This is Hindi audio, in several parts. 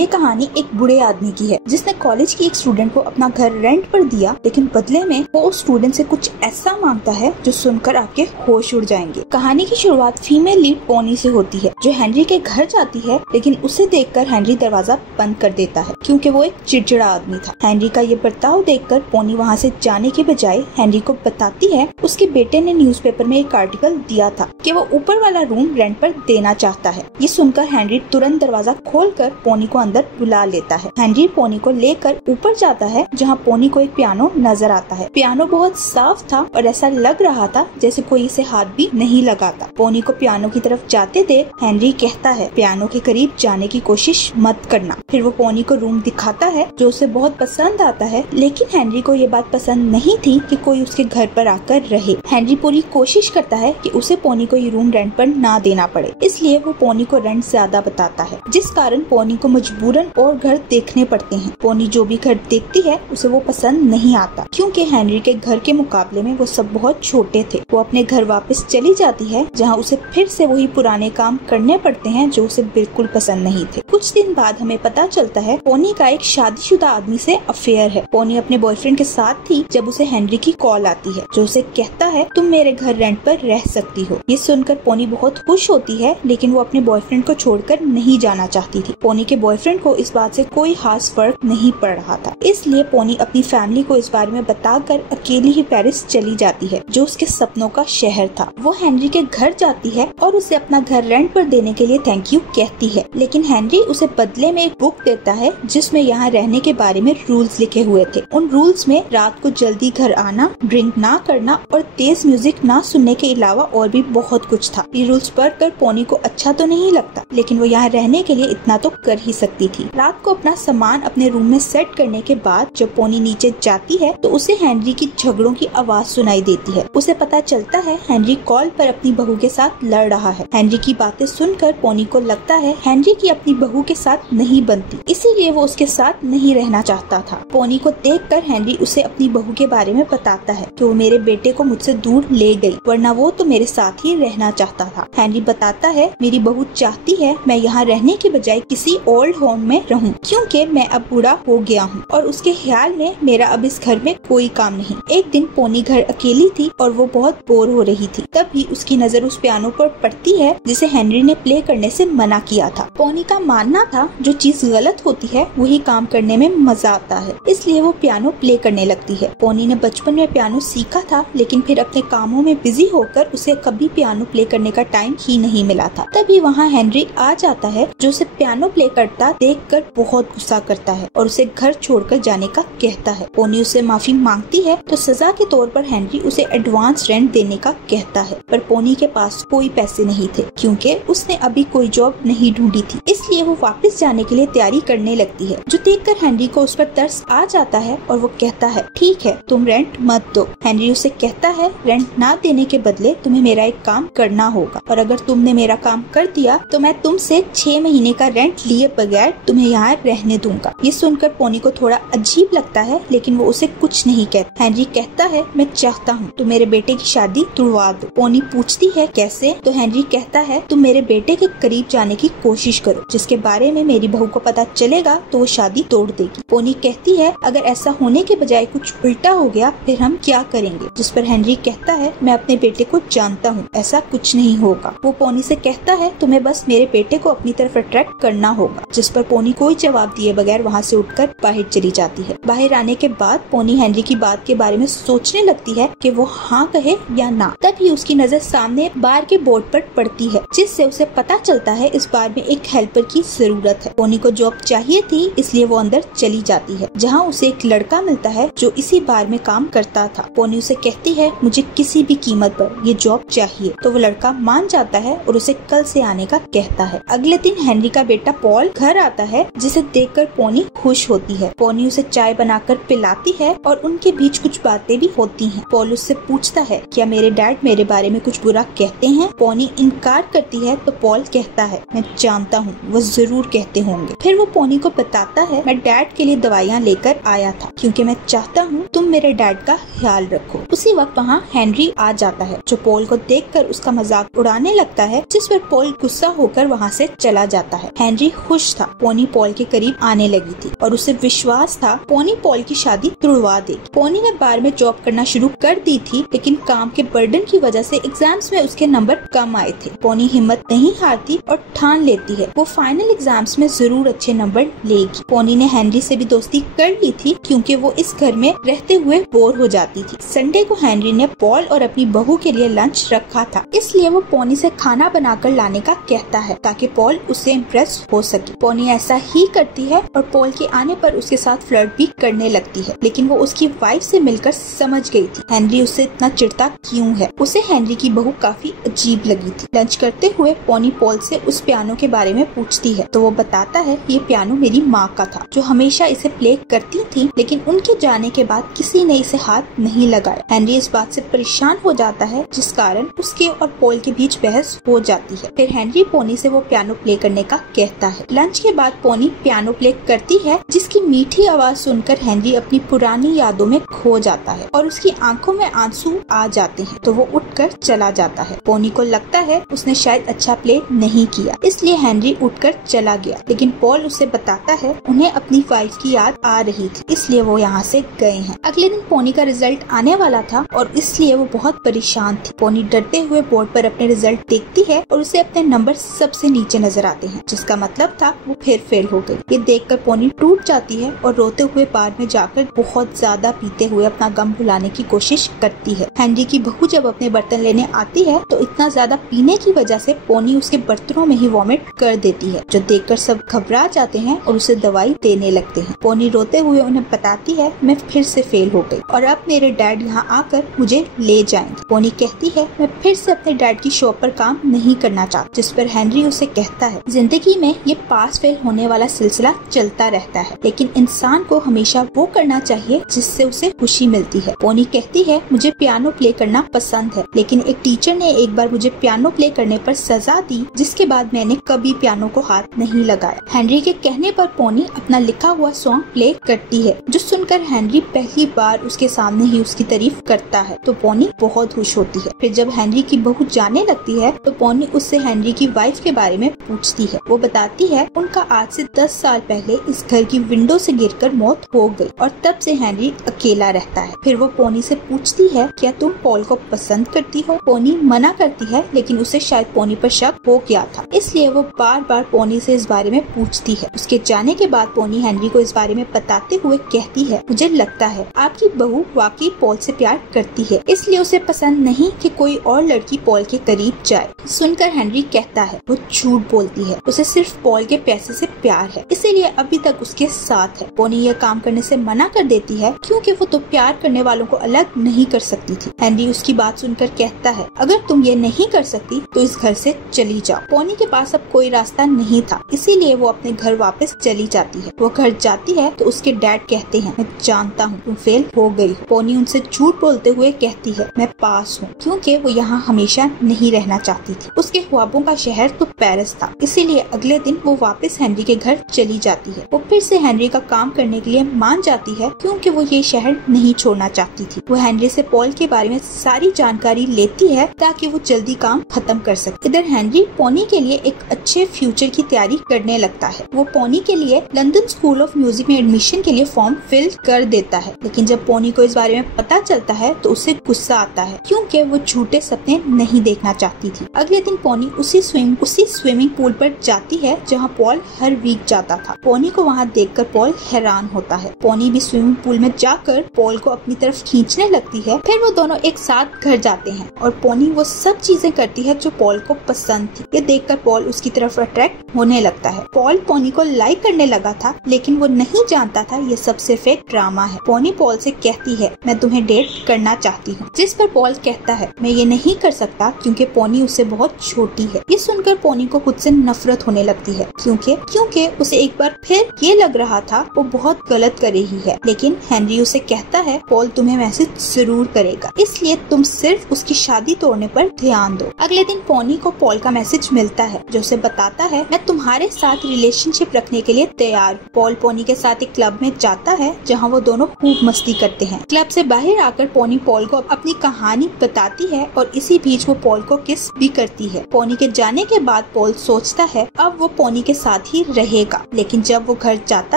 ये कहानी एक बुरे आदमी की है जिसने कॉलेज की एक स्टूडेंट को अपना घर रेंट पर दिया, लेकिन बदले में वो उस स्टूडेंट से कुछ ऐसा मांगता है जो सुनकर आपके होश उड़ जाएंगे। कहानी की शुरुआत फीमेल लीड पोनी से होती है जो हेनरी के घर जाती है, लेकिन उसे देखकर हेनरी दरवाजा बंद कर देता है क्योंकि वो एक चिड़चिड़ा आदमी था। हेनरी का ये बर्ताव देखकर पोनी वहाँ से जाने के बजाय हेनरी को बताती है उसके बेटे ने न्यूज़पेपर में एक आर्टिकल दिया था कि वो ऊपर वाला रूम रेंट पर देना चाहता है। ये सुनकर हेनरी तुरंत दरवाजा खोलकर पोनी को अंदर बुला लेता है। हेनरी पोनी को लेकर ऊपर जाता है जहाँ पोनी को एक पियानो नजर आता है। पियानो बहुत साफ था और ऐसा लग रहा था जैसे कोई इसे हाथ भी नहीं लगाता। पोनी को पियानो की तरफ जाते देख हेनरी कहता है पियानो के करीब जाने की कोशिश मत करना। फिर वो पोनी को रूम दिखाता है जो उसे बहुत पसंद आता है, लेकिन हेनरी को ये बात पसंद नहीं थी कि कोई उसके घर पर आकर रहे। हेनरी पूरी कोशिश करता है कि उसे पोनी को ये रूम रेंट पर ना देना पड़े, इसलिए वो पोनी को रेंट ज्यादा बताता है, जिस कारण पोनी को मजबूरन और घर देखने पड़ते हैं। पोनी जो भी घर देखती है उसे वो पसंद नहीं आता क्योंकि हेनरी के घर के मुकाबले में वो सब बहुत छोटे थे। वो अपने घर वापस चली जाती है जहाँ उसे फिर से वही पुराने काम करने पड़ते हैं जो उसे बिल्कुल पसंद नहीं थे। कुछ दिन बाद हमें पता चलता है पोनी का एक शादीशुदा आदमी से अफेयर है। पोनी अपने बॉयफ्रेंड के साथ थी जब उसे हेनरी की कॉल आती है जो उसे कहता है तुम मेरे घर रेंट पर रह सकती हो। ये सुनकर पोनी बहुत खुश होती है, लेकिन वो अपने बॉयफ्रेंड को छोड़कर नहीं जाना चाहती थी। पोनी के बॉयफ्रेंड को इस बात से कोई खास फर्क नहीं पड़ रहा था, इसलिए पोनी अपनी फैमिली को इस बारे में बताकर अकेली ही पेरिस चली जाती है जो उसके सपनों का शहर था। वो हेनरी के घर जाती है और उसे अपना घर रेंट पर देने के लिए थैंक यू कहती है, लेकिन हेनरी उसे बदले में एक बुक देता है जिसमें यहाँ रहने के बारे में रूल्स लिखे हुए थे। उन रूल्स में रात को जल्दी घर आना, ड्रिंक ना करना और तेज म्यूजिक ना सुनने के अलावा और भी बहुत कुछ था। ये रूल्स पढ़कर पोनी को अच्छा तो नहीं लगता, लेकिन वो यहाँ रहने के लिए इतना तो कर ही सकती थी। रात को अपना सामान अपने रूम में सेट करने के बाद जब पोनी नीचे जाती है तो उसे हेनरी की झगड़ों की आवाज सुनाई देती है। उसे पता चलता है हेनरी कॉल पर अपनी बहू के साथ लड़ रहा है। हेनरी की बातें सुनकर पोनी को लगता है हेनरी की अपनी बहू के साथ नहीं बनती, इसीलिए वो उसके साथ नहीं रहना चाहता था। पोनी को देखकर हेनरी उसे अपनी बहू के बारे में बताता है कि वो मेरे बेटे को मुझसे दूर ले गई, वरना वो तो मेरे साथ ही रहना चाहता था। हेनरी बताता है मेरी बहू चाहती है मैं यहाँ रहने के बजाय किसी ओल्ड होम में रहूं क्योंकि मैं अब बूढ़ा हो गया हूँ और उसके ख्याल में मेरा अब इस घर में कोई काम नहीं। एक दिन पोनी घर अकेली थी और वो बहुत बोर हो रही थी, तभी उसकी नजर उस पियानो पर पड़ती है जिसे हेनरी ने प्ले करने से मना किया था। पोनी का मानना था जो चीज गलत होती है वही काम करने में मजा आता है, इसलिए वो पियानो प्ले करने लगती है। पोनी ने बचपन में पियानो सीखा था, लेकिन फिर अपने कामों में बिजी होकर उसे कभी पियानो प्ले करने का टाइम ही नहीं मिला था। तभी वहाँ हेनरी आ जाता है जो उसे पियानो प्ले करता देखकर बहुत गुस्सा करता है और उसे घर छोड़कर जाने का कहता है। पोनी उससे माफी मांगती है तो सजा के तौर पर हेनरी उसे एडवांस रेंट देने का कहता है, पर पोनी के पास कोई पैसे नहीं थे क्योंकि उसने अभी कोई जॉब नहीं ढूंढी थी, इसलिए वो वापस जाने के लिए तैयारी करने लगती है, जो देखकर हेनरी को उस पर तरस आ जाता है और वो कहता है ठीक है तुम रेंट मत दो। हेनरी उसे कहता है रेंट ना देने के बदले तुम्हें मेरा एक काम करना होगा और अगर तुमने मेरा काम कर दिया तो मैं तुमसे 6 महीने का रेंट लिए बगैर तुम्हें यहाँ रहने दूंगा। ये सुनकर पोनी को थोड़ा अजीब लगता है, लेकिन वो उसे कुछ नहीं कहता। हेनरी कहता है मैं चाहता हूँ तुम मेरे बेटे की शादी तुड़वा दो। पोनी पूछती है कैसे, तो हेनरी कहता है तुम मेरे बेटे के करीब जाने की कोशिश करो, जिसके बारे में मेरी बहू को पता चलेगा तो वो शादी तोड़ देगी। पोनी कहती है अगर ऐसा होने के बजाय कुछ उल्टा हो गया फिर हम क्या करेंगे, जिस पर हेनरी कहता है मैं अपने बेटे को जानता हूँ, ऐसा कुछ नहीं होगा। वो पोनी से कहता है तुम्हें बस मेरे बेटे को अपनी तरफ अट्रैक्ट करना होगा, जिस पर पोनी कोई जवाब दिए बगैर वहाँ से उठकर बाहर चली जाती है। बाहर आने के बाद पोनी हेनरी की बात के बारे में सोचने लगती है कि वो हाँ कहे या ना। तभी उसकी नजर सामने बार के बोर्ड पर पड़ती है, जिससे उसे पता चलता है इस बार में एक हेल्पर की जरूरत है। पोनी को जॉब चाहिए थी, इसलिए वो अंदर चली जाती है, जहाँ उसे एक लड़का मिलता है जो इसी बार में काम करता था। पोनी उसे कहती है मुझे किसी भी कीमत पर ये जॉब चाहिए, तो वो लड़का मान जाता है और उसे कल से आने का कहता है। अगले दिन हेनरी का बेटा पॉल घर आता है, जिसे देखकर पोनी खुश होती है। पोनी उसे चाय बनाकर पिलाती है और उनके बीच कुछ बातें भी होती हैं। पॉल उससे पूछता है क्या मेरे डैड मेरे बारे में कुछ बुरा कहते हैं। पोनी इनकार करती है तो पॉल कहता है मैं जानता हूँ वो जरूर कहते होंगे। फिर वो पोनी को बताता है मैं डैड के लिए दवाइयाँ लेकर आया था क्योंकि मैं चाहता हूँ तुम मेरे डैड का ख्याल रखो। उसी वक्त वहाँ हेनरी आ जाता है जो पॉल को देखकर उसका मजाक उड़ाने लगता है, जिस पर पॉल गुस्सा होकर वहाँ से चला जाता है। हेनरी खुश था पोनी पॉल के करीब आने लगी थी और उसे विश्वास था पोनी पॉल की शादी तुड़वा देगी। पोनी ने बार में जॉब करना शुरू कर दी थी, लेकिन काम के बर्डन की वजह से एग्जाम्स में उसके नंबर कम आए थे। पोनी हिम्मत नहीं हारती और ठान लेती है वो फाइनल एग्जाम्स में जरूर अच्छे नंबर लेगी। पोनी ने हेनरी से भी दोस्ती कर ली थी क्योंकि वो इस घर में रहते हुए बोर हो जाती थी। संडे को हेनरी ने पॉल और अपनी बहू के लिए लंच रखा था, इसलिए वो पोनी से खाना बनाकर लाने का कहता है ताकि पॉल उससे इम्प्रेस हो सके। पोनी ऐसा ही करती है और पॉल के आने पर उसके साथ फ्लर्ट भी करने लगती है, लेकिन वो उसकी वाइफ से मिलकर समझ गई थी हेनरी उससे इतना चिढ़ता क्यों है। उसे हेनरी की बहू काफी अजीब लगी थी। लंच करते हुए पोनी पॉल से उस पियानो के बारे में पूछती है तो वो बताता है ये पियानो मेरी माँ का था जो हमेशा इसे प्ले करती थी, लेकिन उनके जाने के बाद किसी ने इसे हाथ नहीं लगाया। हेनरी इस बात से परेशान हो जाता है जिस कारण उसके और पॉल के बीच बहस हो जाती है। फिर हेनरी पोनी से वो पियानो प्ले करने का कहता है। लंच के बाद पोनी पियानो प्ले करती है जिसकी मीठी आवाज सुनकर हेनरी अपनी पुरानी यादों में खो जाता है और उसकी आंखों में आंसू आ जाते हैं तो वो उठकर चला जाता है। पोनी को लगता है उसने शायद अच्छा प्ले नहीं किया, इसलिए हेनरी उठकर चला गया, लेकिन पॉल उसे बताता है उन्हें अपनी वाइफ की याद आ रही थी, इसलिए वो यहाँ से गए हैं। अगले दिन पोनी का रिजल्ट आने वाला था और इसलिए वो बहुत परेशान थी। पोनी डरते हुए बोर्ड पर अपने रिजल्ट देखती है और उसे अपने नंबर सबसे नीचे नजर आते हैं, जिसका मतलब था वो फिर फेल हो गई। ये देखकर पोनी टूट जाती है और रोते हुए बार में जाकर बहुत ज्यादा पीते हुए अपना गम भुलाने की कोशिश करती है। हेनरी की बहू जब अपने बर्तन लेने आती है तो इतना ज्यादा पीने की वजह से पोनी उसके बर्तनों में ही वॉमिट कर देती है, जो देखकर सब घबरा जाते हैं और उसे दवाई देने लगते हैं। पोनी रोते हुए उन्हें बताती है मैं फिर से फेल हो गई और अब मेरे डैड यहाँ आकर मुझे ले जाएंगे। पोनी कहती है मैं फिर से अपने डैड की शॉप पर काम नहीं करना चाहती, जिस पर हेनरी उसे कहता है जिंदगी में ये पास फेल होने वाला सिलसिला चलता रहता है, लेकिन इंसान को हमेशा वो करना चाहिए जिससे उसे खुशी मिलती है। पोनी कहती है मुझे पियानो प्ले करना पसंद है, लेकिन एक टीचर ने एक बार मुझे पियानो प्ले करने पर सजा दी, जिसके बाद मैंने कभी पियानो को हाथ नहीं लगाया। हेनरी के कहने पर पोनी अपना लिखा हुआ सॉन्ग प्ले करती है, जो सुनकर हेनरी पहली बार उसके सामने ही उसकी तारीफ करता है तो पोनी बहुत खुश होती है। फिर जब हेनरी की बहू जाने लगती है तो पोनी उससे हेनरी की वाइफ के बारे में पूछती है। वो बताती है उनका आज से 10 साल पहले इस घर की विंडो से गिरकर मौत हो गई और तब से हेनरी अकेला रहता है। फिर वो पोनी से पूछती है क्या तुम पॉल को पसंद करती हो। पोनी मना करती है, लेकिन उसे शायद पोनी पर शक हो गया था, इसलिए वो बार बार पोनी से इस बारे में पूछती है। उसके जाने के बाद पोनी हेनरी को इस बारे में बताते हुए कहती है मुझे लगता है आपकी बहू वाकई पॉल से प्यार करती है, इसलिए उसे पसंद नहीं कि कोई और लड़की पॉल के करीब जाए। सुनकर हेनरी कहता है वो झूठ बोलती है, उसे सिर्फ पॉल के पैसे से प्यार है, इसीलिए अभी तक उसके साथ है। पोनी यह काम करने से मना कर देती है क्योंकि वो तो प्यार करने वालों को अलग नहीं कर सकती थी। हेनरी उसकी बात सुनकर कहता है अगर तुम ये नहीं कर सकती तो इस घर से चली जाओ। पोनी के पास अब कोई रास्ता नहीं था, इसीलिए वो अपने घर वापस चली जाती है। वो घर जाती है तो उसके डैड कहते हैं मैं जानता हूँ तुम फेल हो गई। पोनी उनसे झूठ बोलते हुए कहती है मैं पास हूँ, क्योंकि वो यहाँ हमेशा नहीं रहना चाहती थी। उसके ख्वाबों का शहर तो पेरिस था, इसीलिए अगले दिन वो वापस हेनरी के घर चली जाती है। वो फिर से हेनरी का काम करने के लिए मान जाती है क्योंकि वो ये शहर नहीं छोड़ना चाहती थी। वो हेनरी से पॉल के बारे में सारी जानकारी लेती है ताकि वो जल्दी काम खत्म कर सके। इधर हेनरी पोनी के लिए एक अच्छे फ्यूचर की तैयारी करने लगता है। वो पोनी के लिए लंदन स्कूल ऑफ म्यूजिक में एडमिशन के लिए फॉर्म फिल कर देता है, लेकिन जब पोनी को इस बारे में पता चलता है तो उसे गुस्सा आता है क्योंकि वो झूठे सपने नहीं देखना चाहती थी। अगले दिन पोनी उसी स्विमिंग पूल पर जाती है जहाँ पॉल हर वीक जाता था। पोनी को वहाँ देखकर पॉल हैरान होता है। पोनी भी स्विमिंग पूल में जाकर पॉल को अपनी तरफ खींचने लगती है। फिर वो दोनों एक साथ घर जाते हैं और पोनी वो सब चीजें करती है जो पॉल को पसंद थी। ये देखकर पॉल उसकी तरफ अट्रैक्ट होने लगता है। पॉल पोनी को लाइक करने लगा था, लेकिन वो नहीं जानता था ये सब सिर्फ एक ड्रामा है। पोनी पॉल से कहती है मैं तुम्हें डेट करना चाहती हूँ, जिस पर पॉल कहता है मैं ये नहीं कर सकता क्योंकि पोनी उससे बहुत छोटी है। ये सुनकर पोनी को खुद से नफरत होने लगती है क्योंकि उसे एक बार फिर ये लग रहा था वो बहुत गलत कर रही है। लेकिन हेनरी उसे कहता है पॉल तुम्हें मैसेज जरूर करेगा, इसलिए तुम सिर्फ उसकी शादी तोड़ने पर ध्यान दो। अगले दिन पोनी को पॉल का मैसेज मिलता है जो उसे बताता है मैं तुम्हारे साथ रिलेशनशिप रखने के लिए तैयार हूँ। पॉल पोनी के साथ एक क्लब में जाता है जहाँ वो दोनों खूब मस्ती करते हैं। क्लब से बाहर आकर पोनी पॉल को अपनी कहानी बताती है और इसी बीच वो पॉल को किस भी करती है। पोनी के जाने के बाद पॉल सोचता है अब वो पोनी के साथ साथ ही रहेगा। लेकिन जब वो घर जाता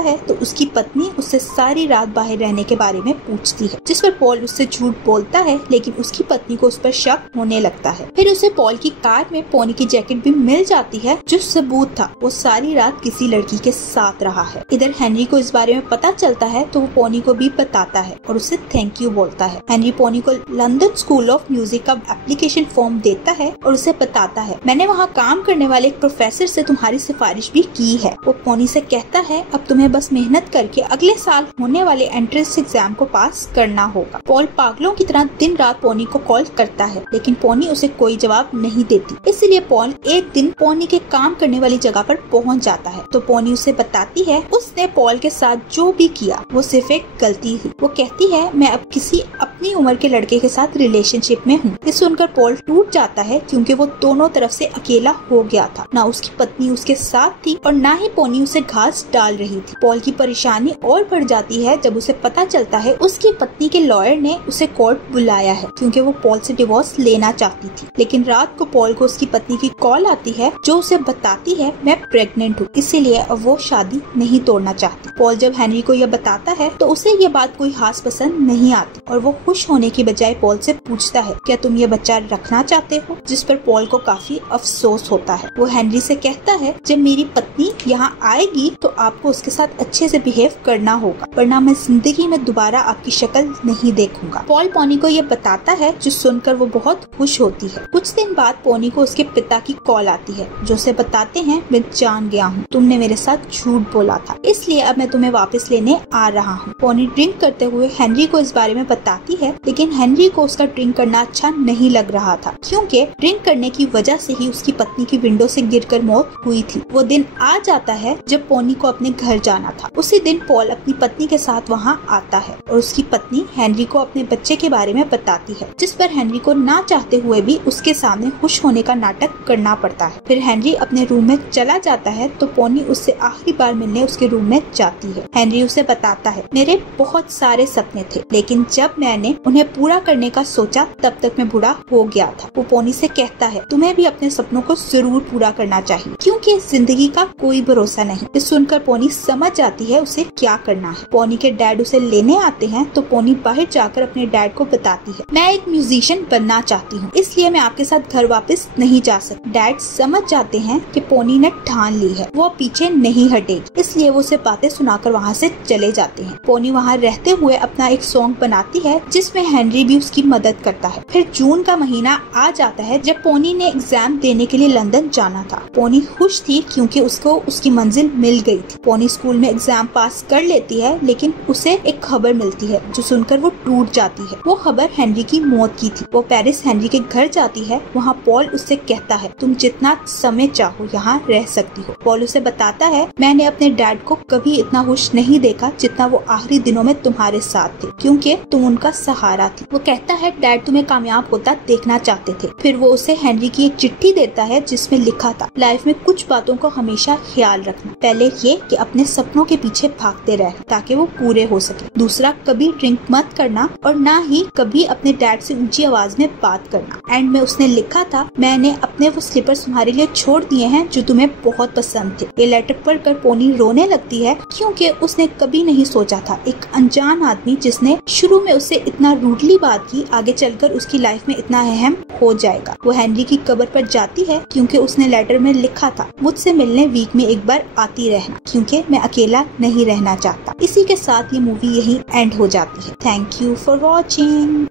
है तो उसकी पत्नी उससे सारी रात बाहर रहने के बारे में पूछती है, जिस पर पॉल उससे झूठ बोलता है, लेकिन उसकी पत्नी को उस पर शक होने लगता है। फिर उसे पॉल की कार में पोनी की जैकेट भी मिल जाती है, जो सबूत था वो सारी रात किसी लड़की के साथ रहा है। इधर हेनरी को इस बारे में पता चलता है तो वो पोनी को भी बताता है और उसे थैंक यू बोलता है। हेनरी पोनी को लंदन स्कूल ऑफ म्यूजिक का एप्लीकेशन फॉर्म देता है और उसे बताता है, मैंने वहाँ काम करने वाले एक प्रोफेसर से तुम्हारी सिफारिश भी की है। वो पोनी से कहता है, अब तुम्हें बस मेहनत करके अगले साल होने वाले एंट्रेंस एग्जाम को पास करना होगा। पॉल पागलों की तरह दिन रात पोनी को कॉल करता है, लेकिन पोनी उसे कोई जवाब नहीं देती। इसलिए पॉल एक दिन पोनी के काम करने वाली जगह पर पहुंच जाता है तो पोनी उसे बताती है उसने पॉल के साथ जो भी किया वो सिर्फ एक गलती थी। वो कहती है, मैं अब किसी अपनी उम्र के लड़के के साथ रिलेशनशिप में हूँ। ये सुनकर पॉल टूट जाता है क्योंकि वो दोनों तरफ से अकेला हो गया था। ना उसकी पत्नी उसके साथ थी और ना ही पोनी उसे घास डाल रही थी। पॉल की परेशानी और बढ़ जाती है जब उसे पता चलता है उसकी पत्नी के लॉयर ने उसे कोर्ट बुलाया है क्योंकि वो पॉल से डिवोर्स लेना चाहती थी। लेकिन रात को पॉल को उसकी पत्नी की कॉल आती है जो उसे बताती है मैं प्रेग्नेंट हूँ, इसीलिए अब वो शादी नहीं तोड़ना चाहती। पॉल जब हेनरी को यह बताता है तो उसे ये बात कोई खास पसंद नहीं आती और वो खुश होने की बजाय पॉल से पूछता है, क्या तुम ये बच्चा रखना चाहते हो? जिस पर पॉल को काफी अफसोस होता है। वो हेनरी से कहता है, जब मेरी पत्नी यहाँ आएगी तो आपको उसके साथ अच्छे से बिहेव करना होगा, वरना मैं जिंदगी में दोबारा आपकी शक्ल नहीं देखूंगा। पॉल पोनी को ये बताता है, जो सुनकर वो बहुत खुश होती है। कुछ दिन बाद पोनी को उसके पिता की कॉल आती है जो उसे बताते हैं, मैं जान गया हूँ तुमने मेरे साथ झूठ बोला था, इसलिए अब मैं तुम्हें वापस लेने आ रहा हूँ। पोनी ड्रिंक करते हुए हेनरी को इस बारे में बताती है, लेकिन हेनरी को उसका ड्रिंक करना अच्छा नहीं लग रहा था क्योंकि ड्रिंक करने की वजह से ही उसकी पत्नी की विंडो से गिरकर मौत हुई थी। वो दिन आ जाता है जब पोनी को अपने घर जाना था। उसी दिन पॉल अपनी पत्नी के साथ वहाँ आता है और उसकी पत्नी हेनरी को अपने बच्चे के बारे में बताती है, जिस पर हेनरी को ना चाहते हुए भी उसके सामने खुश होने का नाटक करना पड़ता है। फिर हेनरी अपने रूम में चला जाता है तो पोनी उससे आखिरी बार मिलने उसके रूम में जाती है। हेनरी उसे बताता है, मेरे बहुत सारे सपने थे, लेकिन जब मैंने उन्हें पूरा करने का सोचा तब तक मैं बूढ़ा हो गया था। वो पोनी से कहता है, तुम्हें भी अपने सपनों को जरूर पूरा करना चाहिए क्योंकि जिंदगी का कोई भरोसा नहीं। इस सुनकर पोनी समझ जाती है उसे क्या करना है। पोनी के डैड उसे लेने आते हैं तो पोनी बाहर जाकर अपने डैड को बताती है, मैं एक म्यूजिशियन बनना चाहती हूँ, इसलिए मैं आपके साथ घर वापस नहीं जा सकती। डैड समझ जाते हैं कि पोनी ने ठान ली है, वो पीछे नहीं हटेगी, इसलिए वो उसे बातें सुनाकर वहाँ से चले जाते हैं। पोनी वहाँ रहते हुए अपना एक सॉन्ग बनाती है जिसमें हेनरी भी उसकी मदद करता है। फिर जून का महीना आ जाता है जब पोनी ने एग्जाम देने के लिए लंदन जाना था। पोनी खुश थी क्योंकि उसको उसकी मंजिल मिल गई थी। पोनी स्कूल में एग्जाम पास कर लेती है, लेकिन उसे एक खबर मिलती है जो सुनकर वो टूट जाती है। वो खबर हेनरी की मौत की थी। वो पेरिस हेनरी के घर जाती है। वहाँ पॉल उससे कहता है, तुम जितना समय चाहो यहाँ रह सकती हो। पॉल उसे बताता है, मैंने अपने डैड को कभी इतना खुश नहीं देखा जितना वो आखिरी दिनों में तुम्हारे साथ थे क्योंकि तुम उनका सहारा थी। वो कहता है, डैड तुम्हें कामयाब होता देखना चाहते थे। फिर वो उसे हेनरी की एक चिट्ठी देता है जिसमें लिखा था, लाइफ में कुछ बातों को हमेशा ख्याल रखना। पहले ये कि अपने सपनों के पीछे भागते रहना ताकि वो पूरे हो सके। दूसरा, कभी ड्रिंक मत करना और ना ही कभी अपने डैड से ऊंची आवाज में बात करना। एंड में उसने लिखा था, मैंने अपने वो स्लीपर्स तुम्हारे लिए छोड़ दिए हैं जो तुम्हें बहुत पसंद थे। ये लेटर पढ़कर पोनी रोने लगती है क्योंकि उसने कभी नहीं सोचा था एक अनजान आदमी जिसने शुरू में उससे इतना रूडली बात की आगे चलकर उसकी लाइफ में इतना अहम हो जाएगा। वो हेनरी की कब्र पर जाती है क्योंकि उसने लेटर में लिखा था, मुझसे मिलने वीक में एक बार आती रहना क्योंकि मैं अकेला नहीं रहना चाहता। इसी के साथ ये मूवी यही एंड हो जाती है। Thank you for watching.